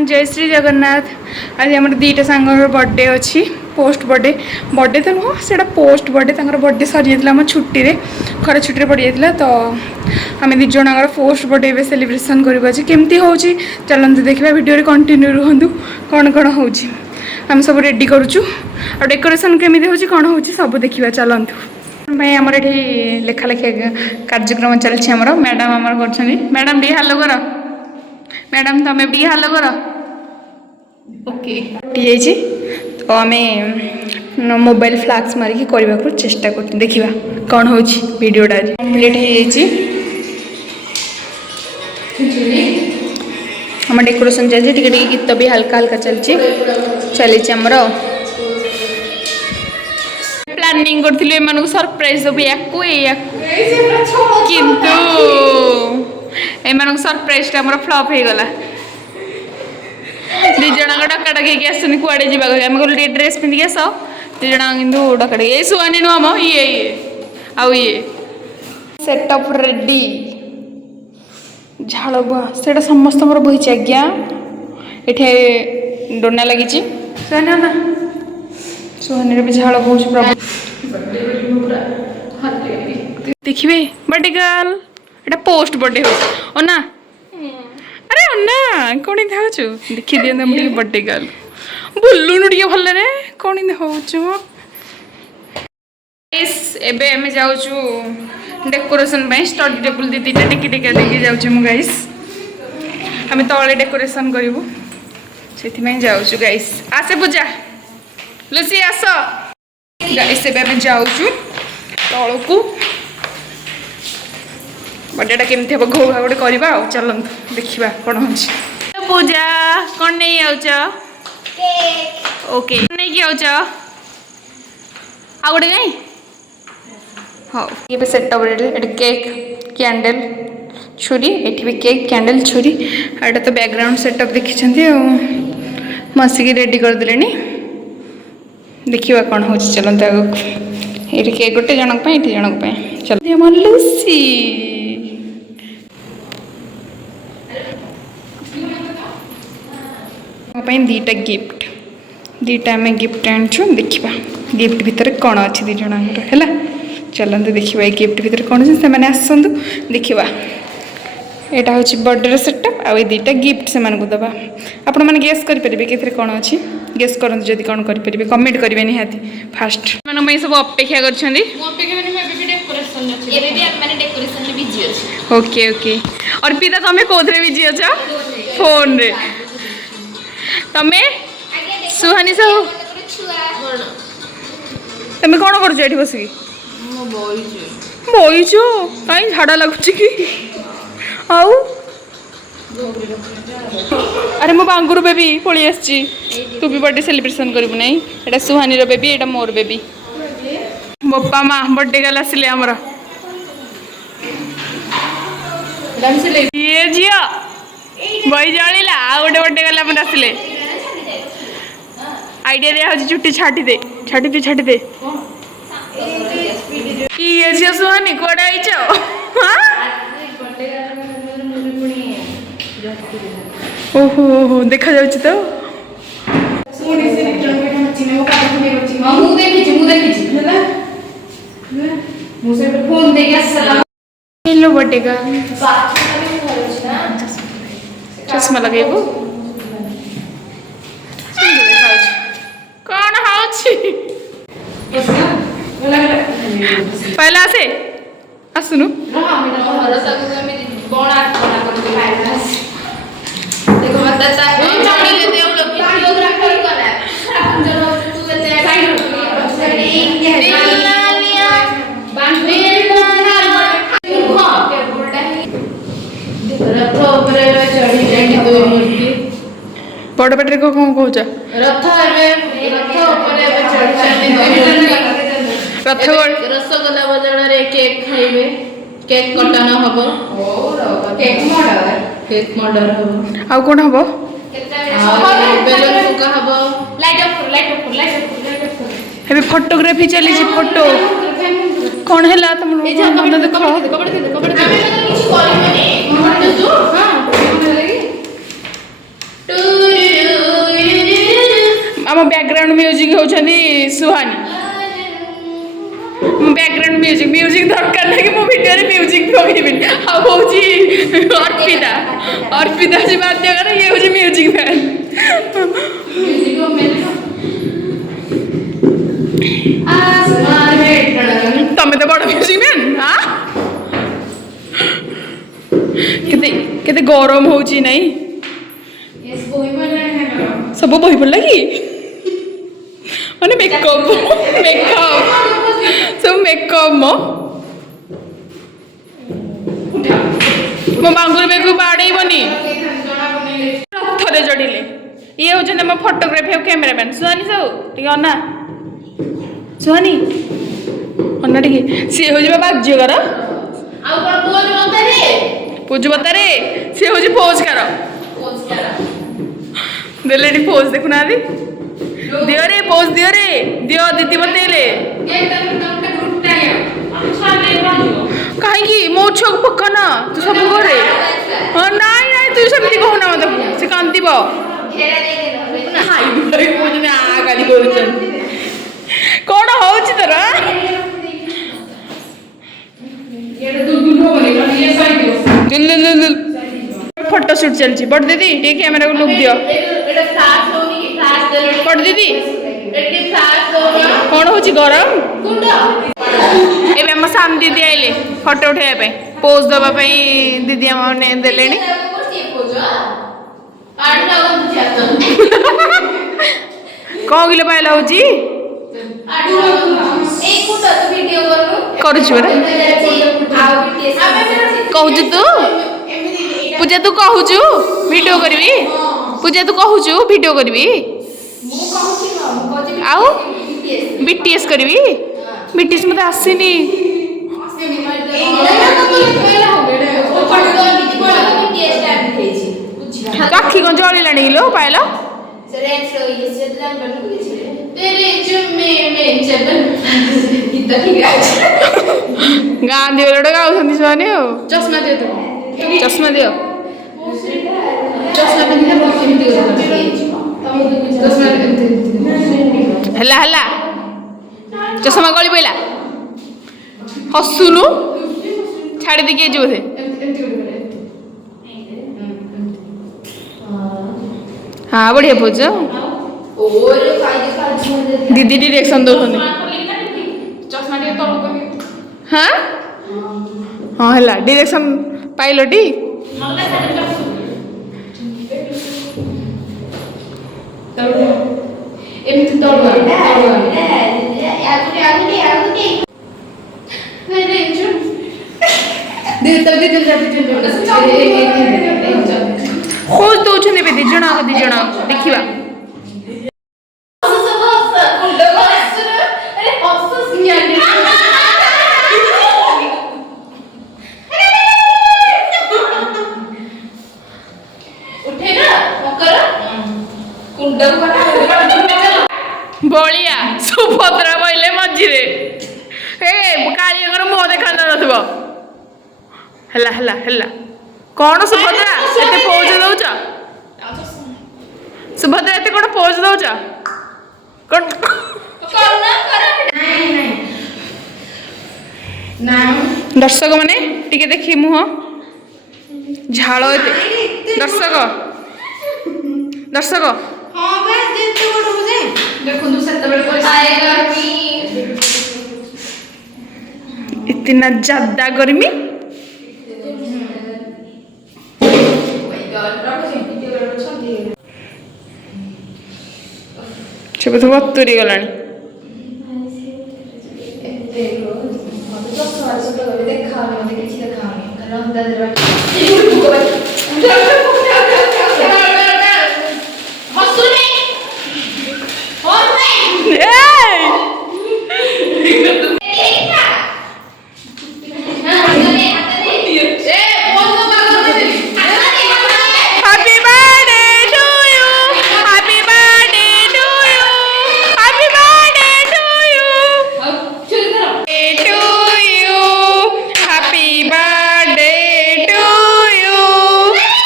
जय श्री जगन्नाथ। आज आम दीटा सांग बर्थडे अच्छी पोस्ट बर्थडे बर्थडे तो नुह से पोस्ट बर्थडे बर्थडे सरी जाता छुट्टी खरा छुट्टी पड़ जाता तो आम दिज पोस्ट बर्थडे सेलिब्रेशन करवा केमती हो चलते देखा वीडियो कंटिन्यू रुहतु कौन कौन हो आम सब रेडी करुचु और डेकोरेशन केमी हो कौन हो सब देखा चलतु भाई आमर ये लेखा लेखा कार्यक्रम चलती आमर मैडम आमर कर मैडम टी हालो कर मैडम तमें भी हालो कर ओके टी तो आम मोबाइल फ्लैक्स मारिकी करने को चेष्टा कर देखा कौन हो वीडियोटा कम्प्लीट हो डेकोरेशन चलती गीत भी हल्का हल्का चलती आमर प्लानिंग करूँ सरप्राइज देवी या किंतु एम सरप्राइज आम फ्लप हो गला दिज डका डक आसुनी कुआड़े जावाक आम कहूँ ड्रेस पिंधिक आस दिज कि डका डक ये सुहानी नुहम ये ये सेटअप रेडी झाड़ बुआ से समस्त बही आज्ञा ये डोना लगी सुहानी ना सुहानी भी झाड़ बहुत प्रभु देखिए बर्थडे गर्ल एटा पोस्ट बर्थडे हो ना अरे अन्ना कौन देखाऊँ देखी दिखाते मुझे बर्थडे गर्ल बुलूनु टे भल कौन देखाऊँ एबे आम जाऊँ डेकोरेशन स्टडी टेबुल दी दीटा टिकी टिका देखे जाऊँ गाइस आम तले डेकोरेशन करूँ से जाऊँ गाइस आसे पूजा लुसी आस गाइस एबे आम जाऊँ तल को बर्थडे केमती हम घो घा गोटे करवा चलते देखा कौन हो पूजा कौन नहीं आउच ओके नहीं आउच आ गोटे नहीं हाँ ये सेटअप रेडी केक कैंडल छुरी ये भी केक कैंडल छुरी एटा तो बैकग्राउंड सेटअप देखी मसिक रेडी करदे देखा कौन हो चलते आगे ये केक गोटे जनक ये जनक चलते हम लुसी दीटा गिफ्ट दीटा आम गिफ्ट आणुछु देखा गिफ्ट भितर कौन अच्छी दी जन है चलते देखा ये गिफ्ट भितर कौन अच्छे से आसतु देखा यहाँ हूँ बर्थडे सेटअप आ दीटा गिफ्ट से दबा आपण मैंने गेस करेंगे कि कौन अच्छी गेस करूँ जब कौन करेंगे कमेंट करेंगे निहाती फास्ट मैं सब अपेक्षा कर ओके ओके अर्पिता तुम्हें कौन बिजी अच्छा फोन रे तमें सुहानी साहू तुम कौन कर बसिक बईच कहीं झाड़ा लगुच कि आउ अरे मो बांगुर बेबी पड़ी आसी तू भी बर्थडे सेलिब्रेशन करू ना यहाँ सुहानी बेबी यहाँ मोर बेबी बापा माँ बर्थडे गल आसिले आमर ये झील बई जलिला आ गोटे बर्थडे गला आम आसिले आइडिया दिया हो चुट्टी छाटी दे ये झील सुहानी कौड़े आईच ओहो ओहो देखा जाउछि तो हेलो बर्थडे का चश्मा लगेबो कौन हाउछि पहला से आसुनु बड़ पेटे को कौन कौच रथ रसगोला बदल केक खाइबे केक कटन हबो केक मर्डर हबो आ कौन हबो बेलून फुका हबो लाइट अभी फोटोग्राफी चली फोटो कौन है तुम देख आम बैकग्राउंड म्यूजिक होउछनी सुहानी बैकग्राउंड म्यूजिक म्यूजिक दरकार नहीं कि मो वीडियो रे म्यूजिक पकेबी आ होउची अर्पिता अर्पिता जी बात करे ये होउची म्यूजिक फैन तमे तो बड़ म्यूजिक मैन हाँ केते केते गरम होउची नहीं सब बही पड़ला कि माने मेकअप मेकअप सब मेकअप मो बांगुर बेग बाड़े बनी रथरे चढ़िले ये हूँ आम फोटोग्राफी और कैमेरामैन सुहानी सब टे अना सुहानी अना टे सी हूँ बाज्यकर पूज बतारे सी हूँ पोज कर देले पोज देखुना दियो रे पोज दियो रे दियो दीदी बतेले कहीं मो छुआ पक्का ना तू सब करे हाँ नाई नाई तू सब कहना मत से कांति कौन हो तर फोटो शूट चलती बड़ दीदी टे कैमेरा को लुक दियो बड़ दीदी कौन हो गरम एम साम दीदी आइले फोटो उठाइबा पोज दवाई दीदी मैंने देले कौन किलो पाइला हूँ करुछु कहू तू पूजा तू कहूचु वीडियो करबी पूजा तू कहूचु वीडियो करबी आउ बीटीएस करबी बीटीएस मत आसीनी आखी कौन जलिला लो पाइल गांधी वाले गाँव सुहानी चश्मा दियो चश्मा दियो हला हला चश्मा गली पड़ा हसुनु छाड़ी देखे जो थे हाँ बढ़िया पोज दीदी डिरेक्शन दौरान हाँ हाँ है डिरेक्शन पाइल टी खोज दौरान दी जन देखा बलिया सुभद्रा बहले मझे कालीगर मुह देखा जान हला हला हला कौन सुभद्रा एते पोज दौच सुभद्रा एते कौन पोज दौच दर्शक माने टिके देखी मुह झाड़ एते दर्शक दर्शक इतना ज्यादा गर्मी सब तो बतुरी गलानी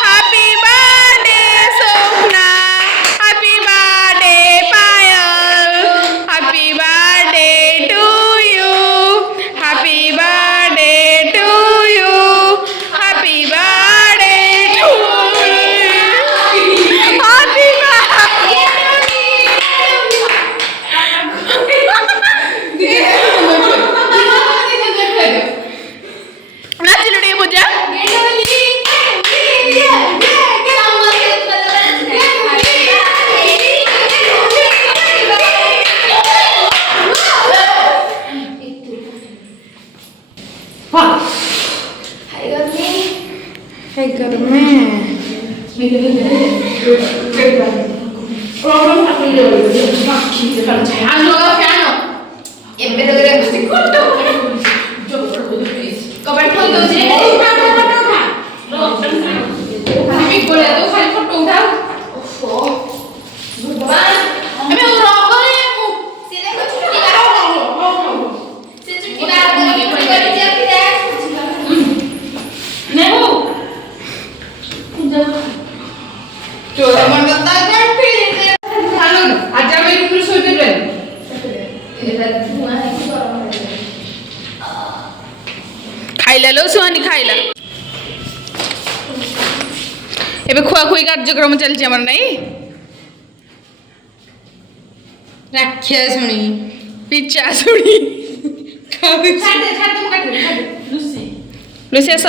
Happy घर में खाइला लो सुहानी खाइला एबे खुआ खुई कार्यक्रम चलछि हमर नहीं राख्या सुनी पिच्चा सुनी लुसी आस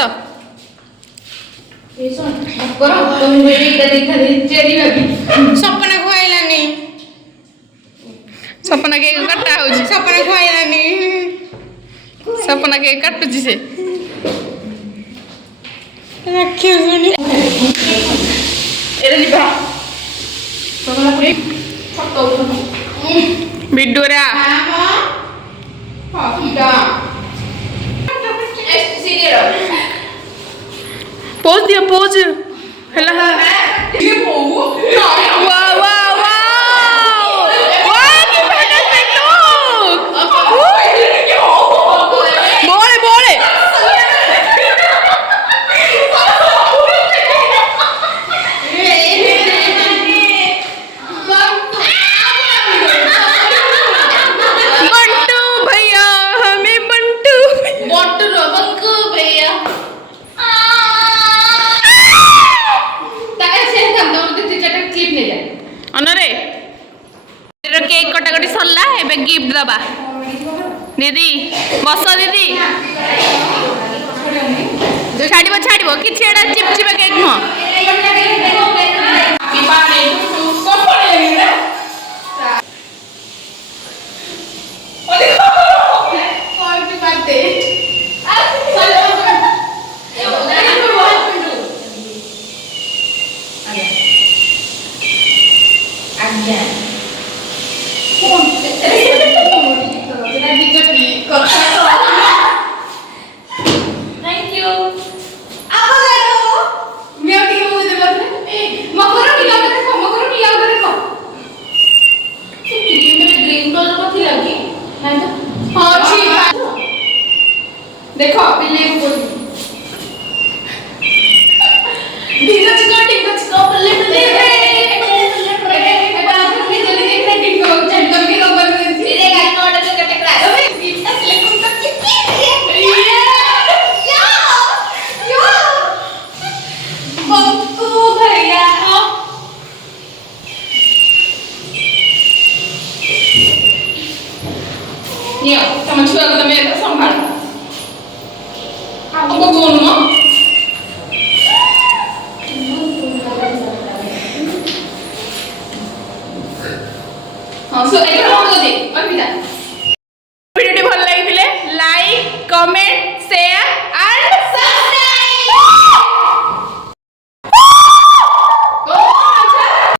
सपना खुआइलानी सपना के कटा होछि सपना खुआइलानी सपना के काटुछि से राख्या सुनी एरे लिबा सपना पुरी फोटो उठो बिड्डोरा पोज दिया पोज हेला वाह वाह वाह की फटक बोले बोले बंटू भैया हमें बंटू भैया अनरे केक कटाकटी सरला एबे गिफ्ट दबा दीदी बस दीदी छाड़ब छाड़ब किसी एटा चिपचिपा केक नुह थैंक यू देखो पिल्ले को sama छुआ को मेरे को संभाल अब को बोल ना हां सो एक राउंड दे अभी दा